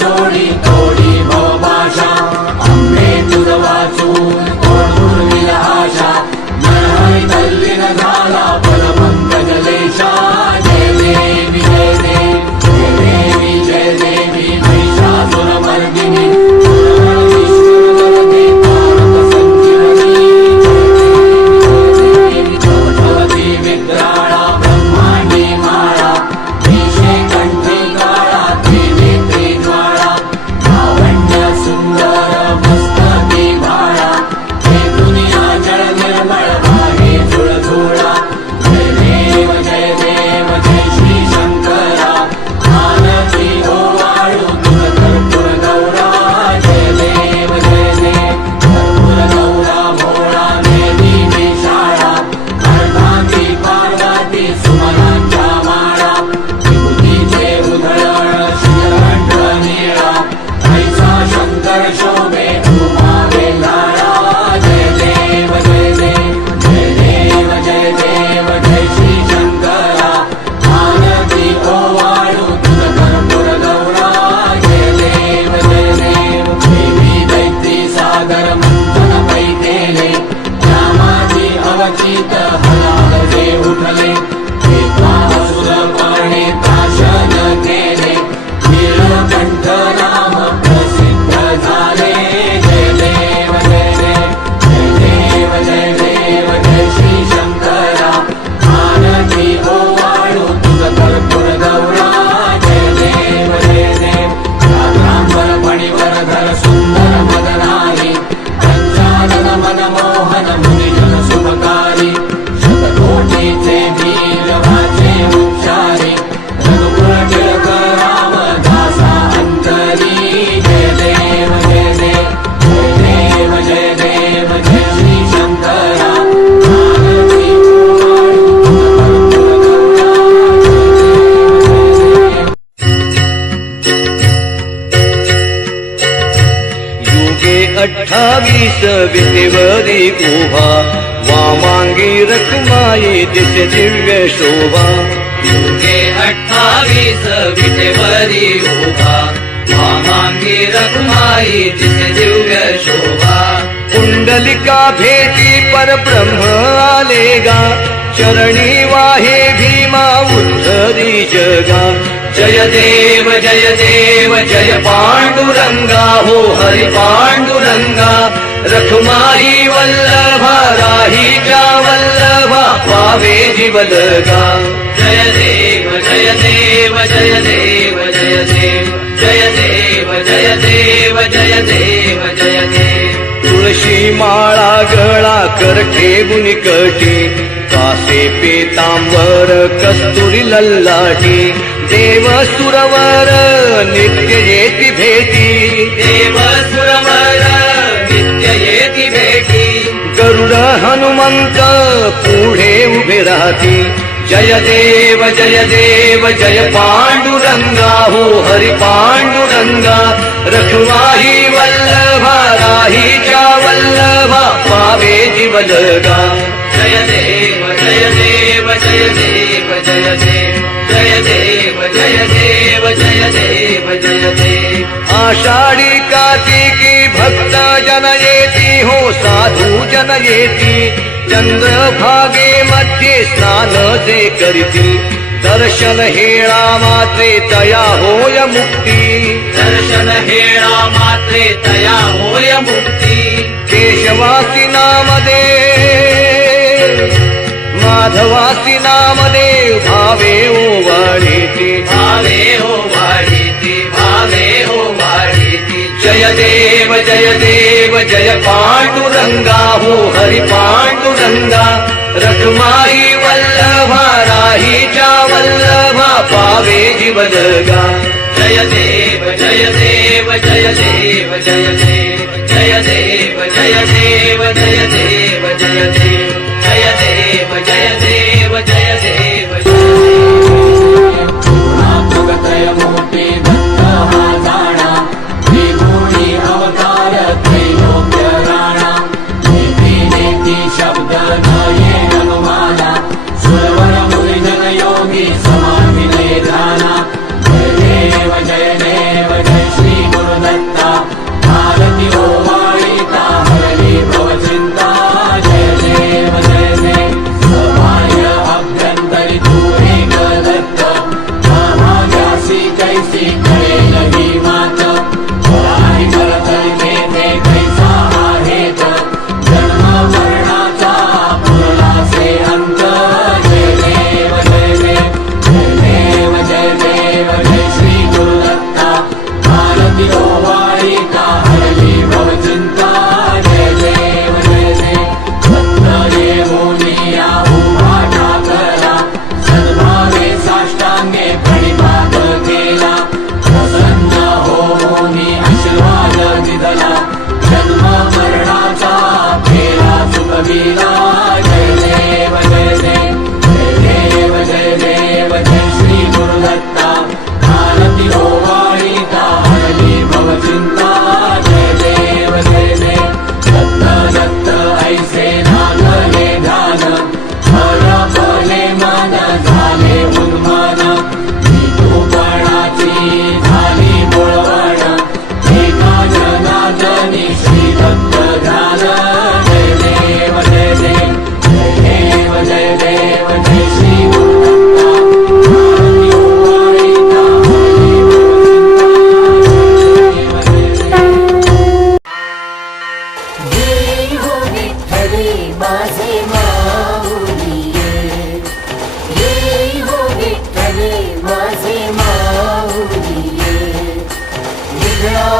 सोडी तोडी भवभाषा अंबे तुझ वाचून कोण विला आशा मन तल्लीन झाला पदपंकज लेशा जय देवी जय देवी जय देवी जय देवी महिषासुरमर्दिनी विटेवरी उभा वामांगी रखमाई दिसे दिव्य शोभा युगे 28 विटेवरी उभा वामांगी रखमाई दिसे दिव्य शोभा कुंडलिका भेटी परब्रह्म आलेगा चरणी वाहे भीमा उद्धरी जगा जय देव जय पांडुरंगा हो हरि पांडुरंगा रखमाई वल्लभा राहीच्या वल्लभा पावे जीवलगा जय देव जय देव जय देव जय देव जय देव जय देव जय देव जय देव तुळशी माळा गळा कर ठेवून कटी कासे पेतांबर कस्तुरी लल्लाटी देव सुरवर नित्य येती भेटी देव सुरवर नित्य येती भेटी गरुड हनुमंत पुढे उभे राहती जय देव जय पांडुरंगा हो हरि पांडुरंगा रखवाही वल्लभा राहीच्या वल्लभा पावे जीवलगा जय देव जय देव जय देव जय देव जय देव जय देव जय देव जय देव आषाढी कार्तिकी भक्त जन येती हो साधू जन येती चंद्रभागे मध्ये स्नान जे करीती दर्शन हेळा मात्रे तया होय मुक्ती दर्शन हेळा मात्रे तया होय मुक्ती केशवासी नामदेव माधवासी नामदेव भावे ओवाळीती भावे हो वाढीती भावे हो वाढीती जय देव जय पांडुरंगा हो हरि पांडुरंगा रखमाई वल्लभा राहीच्या वल्लभा पावे जीवलगा जय देव जय देव जय देव जय देव जय देव जय देव जय देव जय देव जय देव जय देव जय देव त्रय मोठी दत्त हा जाणा त्रिगुणी अवतार त्रैलोक्य राणा नेती नेती शब्द न ये अनुमाना सुरवर मुनि जन योगी समान विनय ध्याना जय देव जय श्री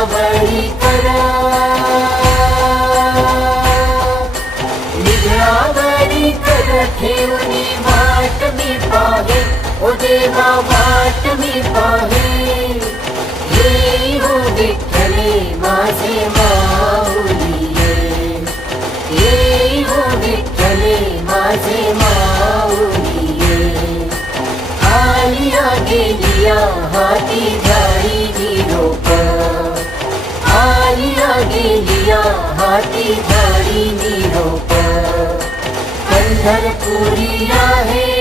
निघळावरी कर निघळावरी कर ठेवणी वाट मी पाहे ओ देवा वाट मी पाहे येई हो विठ्ठले माझे माऊली येई हो विठ्ठले माझे माऊली आलिया गेलिया हाती झाडी निरोप आलिया गेलिया हाती झाडी निरोप पंढरपुरी आहे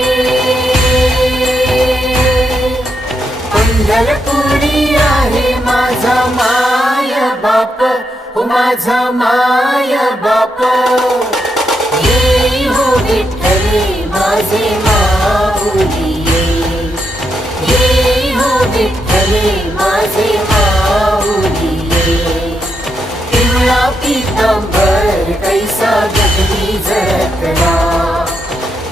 पंढरपुरी आहे माझा माय बाप हो माझा माय बाप येई हो विठ्ठले माझे माऊली येई हो विठ्ठले माझे माऊली पिवळा पितांबर कैसा गगनी झळकला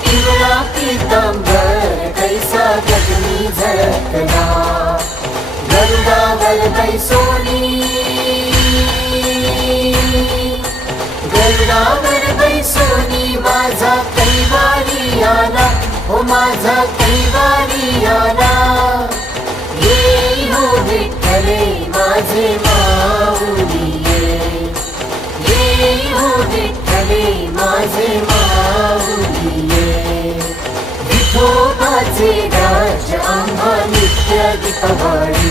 पिवळा पितांबर कैसा गगनी झळकला गरुडावर बैसोनी गरुडावर बैसोनी माझा कैवारी आला हो माझा कैवारी आला येई हो विठ्ठले माझे माऊली येई हो विठ्ठले माझे माऊली विठोबाचे राज आम्हा नित्य दीपवाळी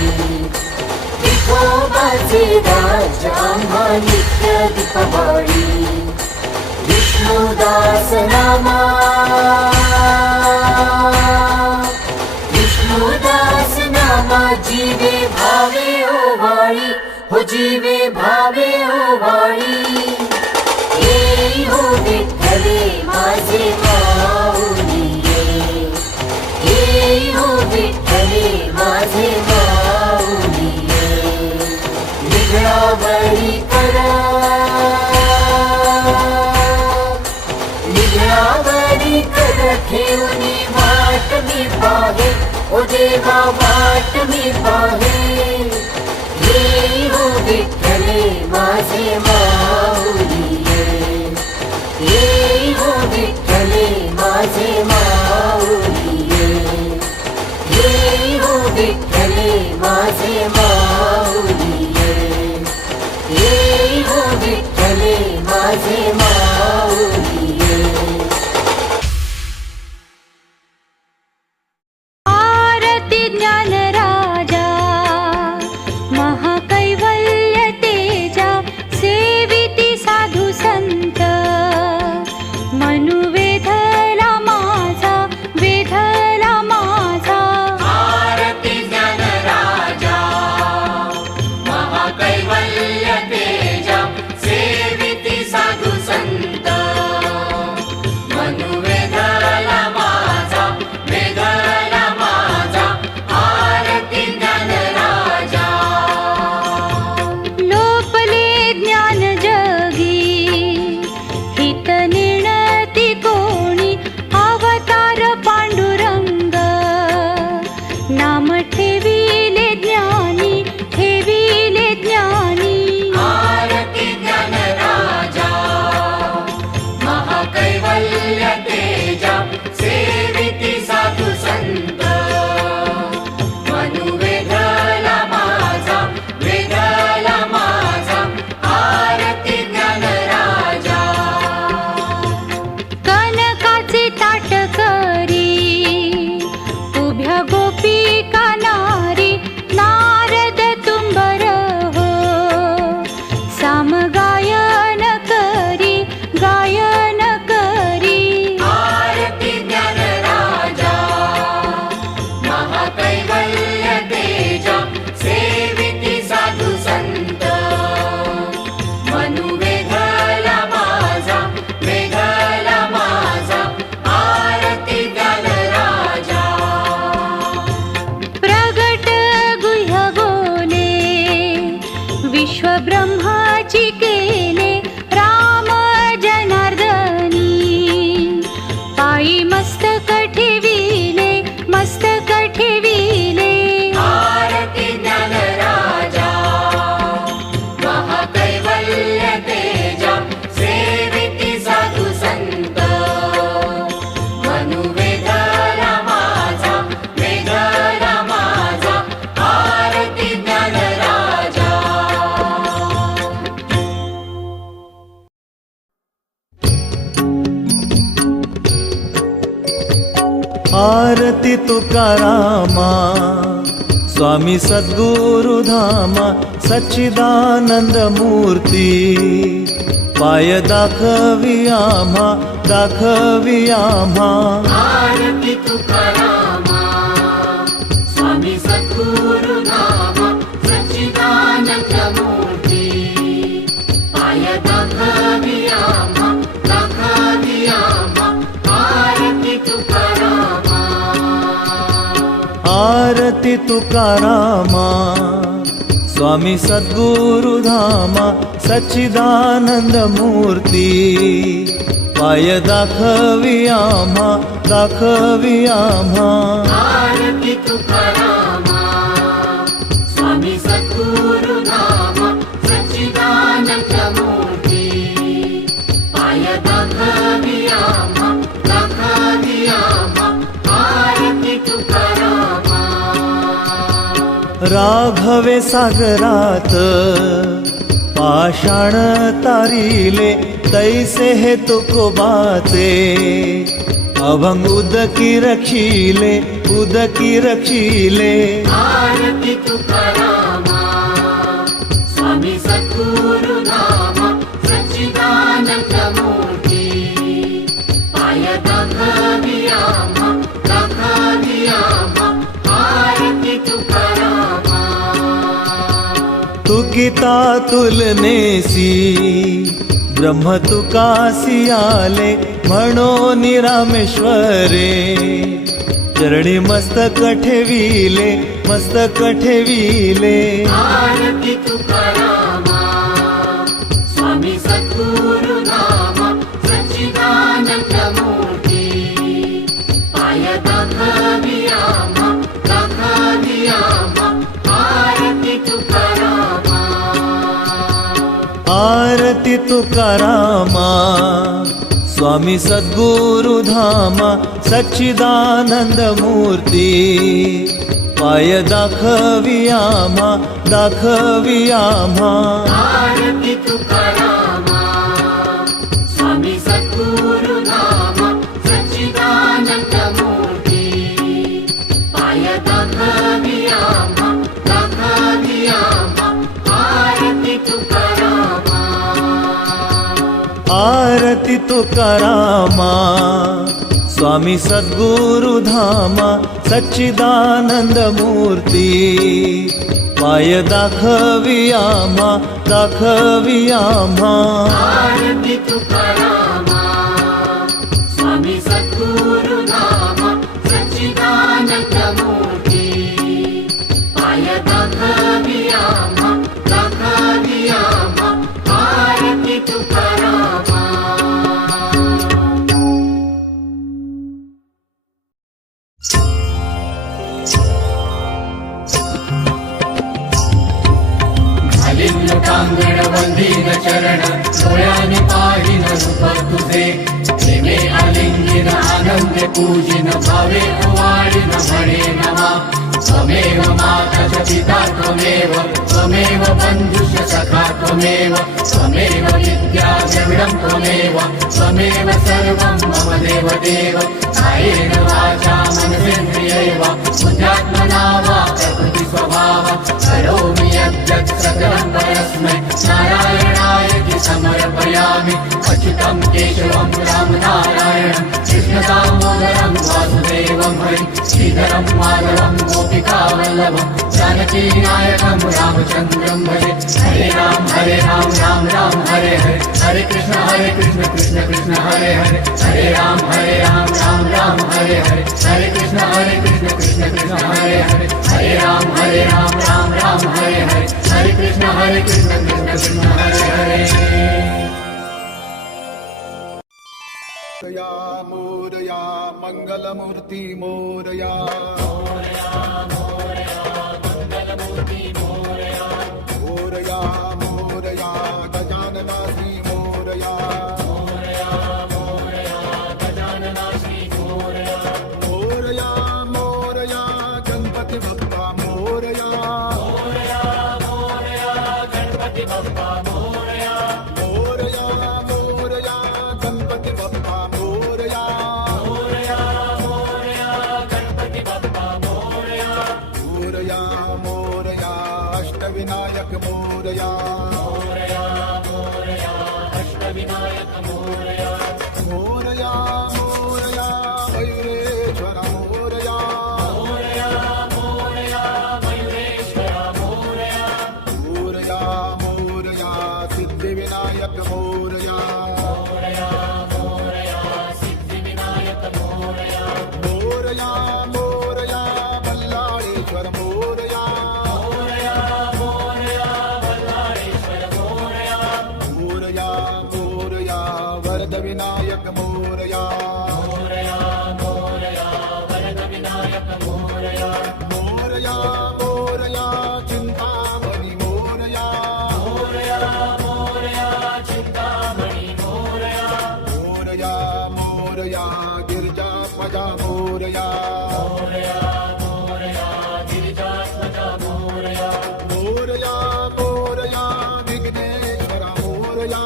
विठोबाचे राज आम्हा नित्य दीपवाळी विष्णुदास नामा विष्णुदास नामा जीवे भावे ओवाळी हो जीवे भावे ओवाळी येई हो विठ्ठले माझे माऊली येई हो विठ्ठले माझे माऊली निघळावरी कर निघळावरी कर ठेवणी वाट मी पाहे ओ देवा वाट मी पाहे येई हो विठ्ठले माझे माऊली येई हो विठ्ठले माझे माऊली येई हो विठ्ठले माझे माऊली येई हो विठ्ठले माझे माऊली आरती ज्ञान राजा महाकैवल्य तेजा सेविती साधू संत मनुवेधला माझा वेधला माझा आरती ज्ञान राजा महाकैवल्य तेजा सेविती साधू संत मनुवेधला माझा वेधला माझा आरती ज्ञान राजा लोपले ज्ञान जगी हित निर्णती कोणी अवतार पांडुरंग नाम ठेविले ज्ञानी ठेविले ज्ञानी आरती ज्ञान राजा महाकैवल्य तेजा सेविती साधू संत मनुवेधला माझा वेधला माझा आरती ज्ञान राजा कनकाचे ताट करी उभ्या गोपिका नारी नारद तुंबर हो सामगायन करी गायन करी आरती ज्ञान राजा महाकैवल्य तेजा सेविती साधू संत मनुवेधला माझा वेधला माझा आरती ज्ञान राजा प्रगट गुह्य गोले विश्वब्रह्माची केले राम जनार्दनी पायी मस्तक ठेविले मस्तक ठेविले आरती ज्ञान राजा आरती तुकारामा स्वामी सद्गुरु धामा सच्चिदानंद मूर्ती पाय दाखवी आम्हा दाखवी आम्हा आरती तुकारामा स्वामी सद्गुरु नामा सच्चिदानंद मूर्ती पाय दाखवी आम्हा आरती तुकारामा आरती तुकारामा स्वामी सद्गुरु धामा सच्चिदानंद मूर्ती पाय दाखवी आम्हा दाखवी आम्हा आरती तुकारामा स्वामी सद्गुरु नामा सच्चिदानंद मूर्ती पाय दाखवी आम्हा आरती तुकारामा राघवे सागरात पाषाण तारिले तैसे हे तुकोबाचे अभंग उदकी रक्षिले आरती तुकारामा स्वामी सद्गुरु नामा सच्चिदानंद मूर्ती पाय दाखवी आम्हा आरती तुकारामा तुकिता तुलनेसी ब्रह्म तुकासी आले म्हणून रामेश्वरे चरणी मस्तक ठेविले आरती तुकारामा स्वामी सद्गुरु नामा सच्चिदानंद मूर्ती पाय दाखवी आम्हा आरती तुकारामा आरती तुकारामा स्वामी सद्गुरु धामा सच्चिदानंद मूर्ती पाय दाखवी आम्हा आरती तुकारामा स्वामी सद्गुरु नामा सच्चिदानंद मूर्ती पाय दाखवी आम्हा आरती तुकारामा आरती तुकारामा स्वामी सद्गुरु धामा सच्चिदानंद मूर्ती पाय दाखवी आम्हा आरती तुकारामा स्वामी सद्गुरु नामा सच्चिदानंद मूर्ती पाय दाखवी आम्हा आरती तुकारामा कांगण वंदीन चरण डोळ्याने पाहिन रूप तुझे प्रेमे आलिंगिन आनंदे पूजिन भावे ओवाळीन म्हणे नमा त्वमेव माता च पिता त्वमेव बन्धुश्च सखा त्वमेव विद्या द्रविडं त्वमेव सर्वं मम देव कायेन वाचा मनसेन्द्रियैव बुद्ध्यात्मना वा प्रकृति स्वभाव करोमि यद्यत् सकलं परस्मै नारायणाय समर्पयामि अच्युतं केशवं रामनारायणं कृष्णदामोदरं वासुदेवं हरिं श्रीधरं माधवं गोपिकावल्लभं जानकीनायकं रामचन्द्रं भजे हरे राम राम राम हरे हरे कृष्ण कृष्ण कृष्ण हरे हरे राम राम हरे हरे कृष्ण कृष्ण हरे हरे राम राम हरे हरे कृष्ण कृष्ण हरे हरे मोरया मंगलमूर्ती मोरया मोरया मोरया गजाननासी मोरया मोरया मोरया गणपती बाप्पा मोरया मोरया मोरया गणपती बाप्पा मोरया मोरया मोरया मोरया मयुरेश्वर मोरया मोरया मोरया सिद्धिविनायक मोरया मोरया मोरया बल्लाळेश्वर मोरया मोरया मोरया वरद विनायक मोरया मोरया मोरया चिंतामणी मोरया मोरया मोरया गिरिजात्मजा मोरया मोरया मोरया विघ्नेश्वर मोरया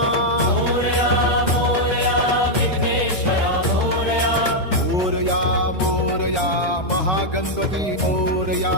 मोरया मोरया महागणपती मोरया